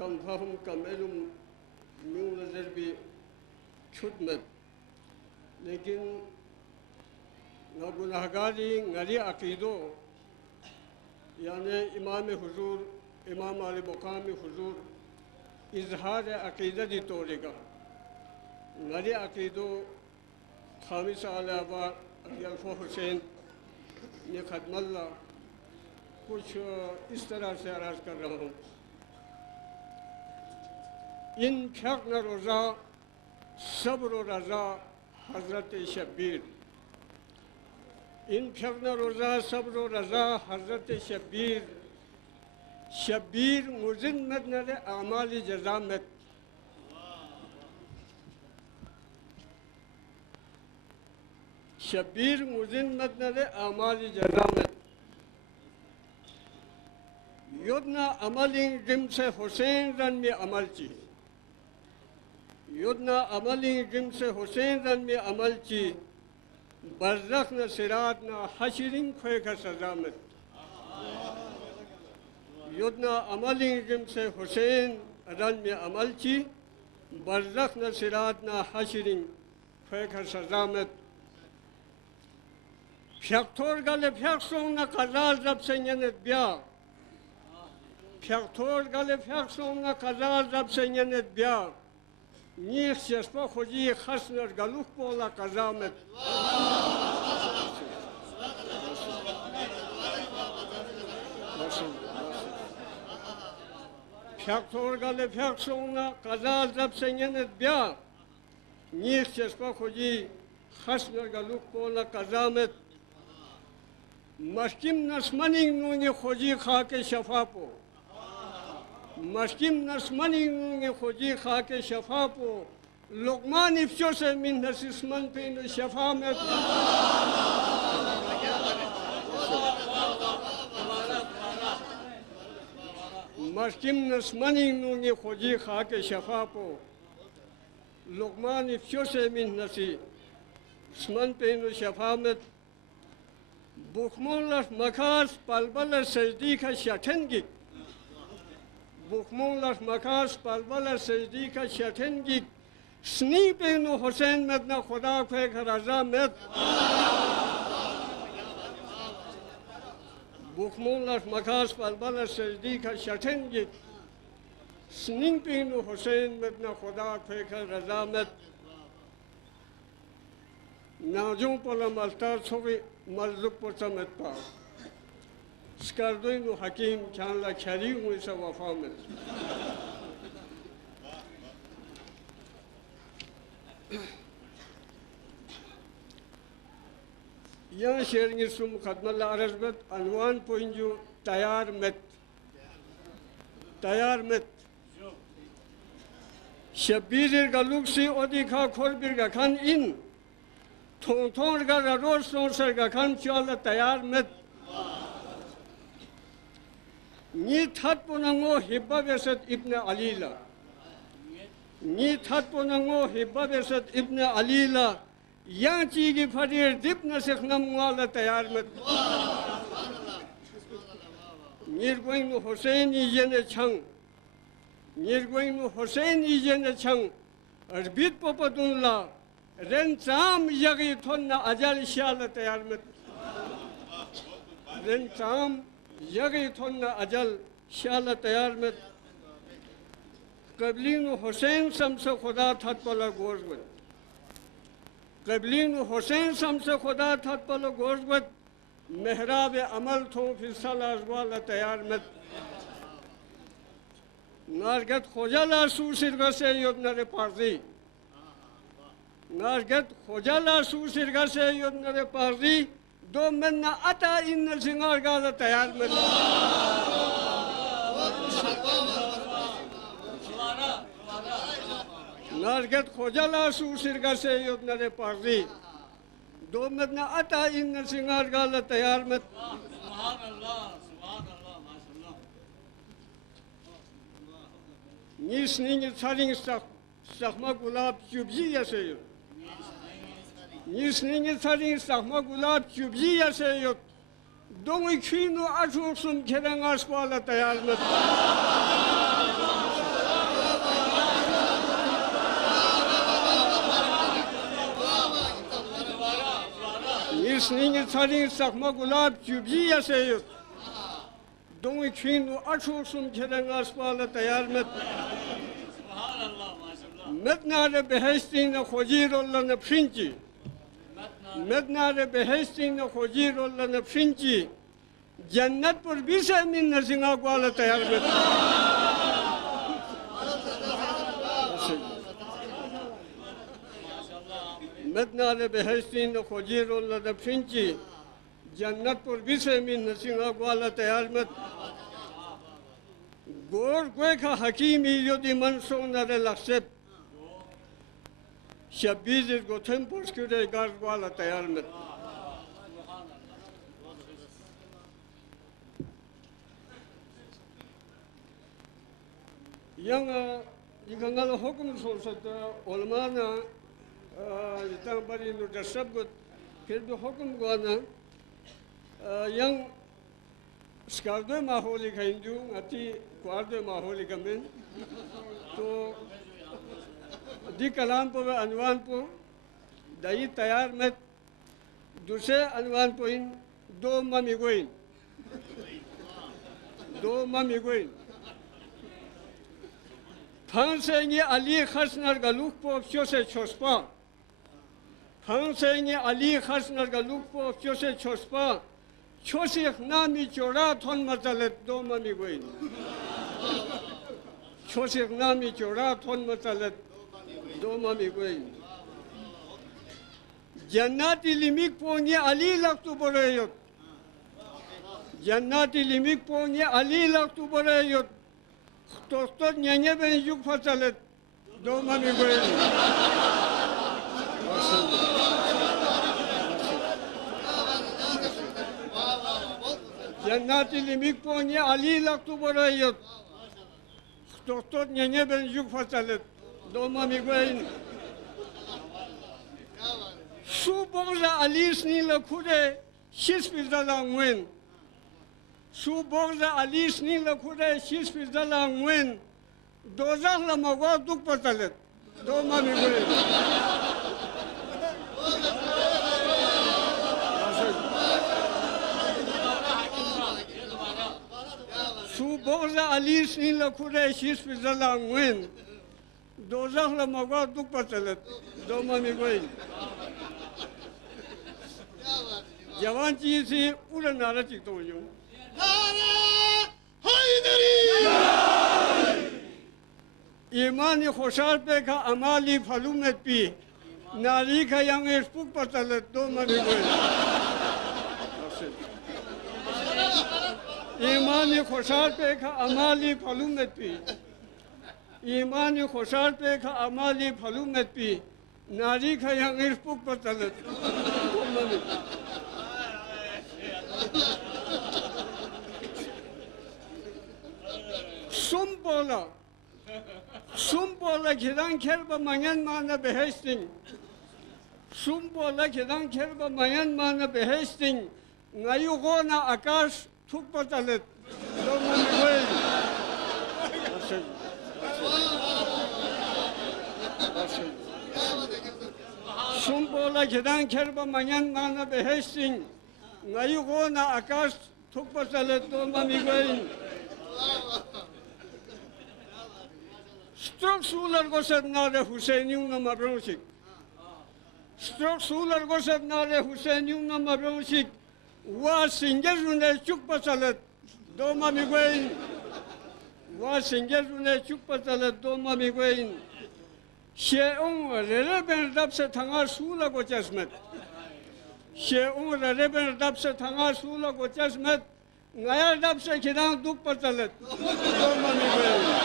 कम फहम कम इल्म न्यू नज़र भी छुटमत लेकिन न गुनाहगारी ngari अकीदो यानी इमाम हुजूर इमाम आले मुकाम हुजूर इजहार अकीदत ही तोड़ेगा ngari अकीदो खामिस आले अबा अल्फा हुसैन ने खदमल्ला कुछ इस तरह से अर्ज कर रहा हूँ। इन फ़क़्र रोज़ा सब्र रज़ा हज़रत शब्बीर इन फ़क़्र रोज़ा सब्र रज़ा हज़रत शब्बीर शब्बीर मुज़िन्नत नरे आमाली जज़ामत शब्बीर मुज़िन्नत नरे आमाली जज़ामत युद्ना अमलिंग जिम से हुसैन रन में अमल ची युद्ना अमलिंग जिम से हुसैन रन में अमल ची बरज़ख न सिरात न हशरिंग खोए का सजामत युद्ना अमलिंग जिम से हुसैन रन में अमल ची बरज़ख न सिरात न हशरिंग खोए का सजामत फ़्यक्तोर गले फ़्यक्सों न कज़ार जब से यनेत ब्या फ़्यक्तोर गले फ़्यक्सों न कज़ार जब से यनेत ब्या नीख शस्पा खुजी खसनर गलुख पोला कज़ामत फ़्यक्तोर गले फ़्यक्सों न कज़ार जब से यनेत ब्या नीख शस्पा खुजी खसनर गलुख पोला कज़ामत मस्किम नस्मनिंग नूने खोजी खा के शफापो मस्किम नस्मनिंग नूने खोजी खा के शफापो लुक़मान इफ्शो से मिन नसिस्मन पे नो शफा में मस्किम नस्मनिंग नूने खोजी खा के शफापो लुक़मान इफ्शो से मिन नसिस्मन पे नो शफा में बुखमोलस मखास पलबल सजदी का शठनगी बुखमोलस मखास पलबल सजदी का शठनगी स्नी बेनो हुसैन मदना खुदा फे रजा मत बुखमोलस मखास पलबल सजदी का शठनगी स्नी बेनो हुसैन मदना खुदा फे रजा मत नाजों पर मलता छोगे मर्ज़ुक पर समझ पा स्कर्दों हकीम चांला खरी हुई सब वफा में यहाँ शेरिंग सुम खदमल्ला अरज़बत अनवान पोइंजो तैयार मत शब्बीर गलुक से ओदिखा खोर बिरगा खान इन थोंग का रोज सोसर का खान चाला तैयार मत नी थत पुनंगो हिब्बा बेसत इब्ने अलीला नी थत पुनंगो हिब्बा बेसत इब्ने अलीला यहाँ चीज़ फरीर दिप न सिखनम वाला तैयार मत निर्गोइंग हुसैन इजने छंग निर्गोइंग हुसैन इजने छंग अरबित पोपदुल्ला रेंचाम यगी थोन्ना अजल शाल तैयार मत रेंचाम यगी थोन्ना अजल शाल तैयार मत कबलीन हुसैन समसे खुदा थत पला गोरगत कबलीन हुसैन समसे खुदा थत पला गोरगत मेहराब अमल थो फिर सलास वाला तैयार मत नारगत खोजला सूसिरगा से योदनरे पार्दी नारगत खोजला सूसिरगा से योदनरे पार्दी दो मन्ना अता इन सिंगार गाला तैयार मत नारगत खोजला सूसिरगा से योदनरे पार्दी दो मन्ना अता इन सिंगार गाला तैयार मत नीस नींग सारिंग सखमा गुलाब चुबजी ऐसे यो नीस नींग सारिंग सखमा गुलाब चुबजी ऐसे यो दोंगी खीनो अशोक सुम खेरंग आसपाला तैयार मत sningi tsaring sakma gulab chubji yasayut. Dongi chinu achu sum kherang aspala tayar met. Metnare behestin na khojirolla na princi. Metnare behestin na khojirolla na princi. Cennet pur bise min nasinga gwala tayar met. Metnare behestin na khojirolla na princi. Cennet pur bise min nasinga gwala tayar met. Gor goeka hakimi yodi mansong nare laksep. Şabizir gotem porskure gargwala tayar met. Yang ikangal hukum solsata olmana itang bari nur dasabut kirdu hukum gwana yang skardo maholi kaindu ati kwardo maholi kamen to di kalampo ve anwanpo dayi tayar met duse anwanpo in do mamigoin Pangsengi Ali Khasnar Galukpo Fyose Chospa. Pangsengi Ali Khasnar Galukpo Fyose Chospa. Chosik Nami Chora Ton Matalet Doma Migoin. Chosik Nami Chora Ton Matalet Doma Migoin. Jannati Limik Pongi Ali Laktu Borayot. Jannati Limik Pongi Ali Laktu Borayot. Dostlar nene ben yük fasalet doğma mi koyayım. Cennet-i limik poni Ali laktu borayot. Dostlar nene ben yük fasalet doğma mi koyayım. Su boğza Ali snila kure şiş bizdalan Su boğza Ali snila kure şiş bizdalan wen. Dozakla magwa duk patalet. Doğma mi koyayım. Su boğza Ali snila kure şiş bizdalan wen. Dozakla magwa duk patalet. Doğma mi koyayım. Yavan çiğsi ulan nara çıktı oyun. İmani hoşar peka amali falumet pi. Nari ka yang espuk patalet doğma mi koyayım. İmani hoşar peka amali falumet pi. İmani hoşar peka amali falumet pi. Nari ka yang espuk patalet doğma mi. Sumbola kidan kerba manyan mana behestin. Sumbola kidan kerba manyan mana behestin. Ngayugona akas tuk patalet. Doğma mi koyayım. Sumbola kidan kerba manyan mana behestin. Ngayugona akas tuk patalet doğma mi koyayım. Strok sular gosep nare Hüseyin'in nama bronşik. Strok sular gosep nare Hüseyin'in nama bronşik. Wa singezune çuk pasalet doğma mi koyayım. Wa singezune çuk pasalet doğma mi koyayım. Şe'un rere ben rapse tanga sula goçesmet. Şe'un rere ben rapse tanga sula goçesmet. Ngayar rapse kidan duk pasalet doğma mi koyayım.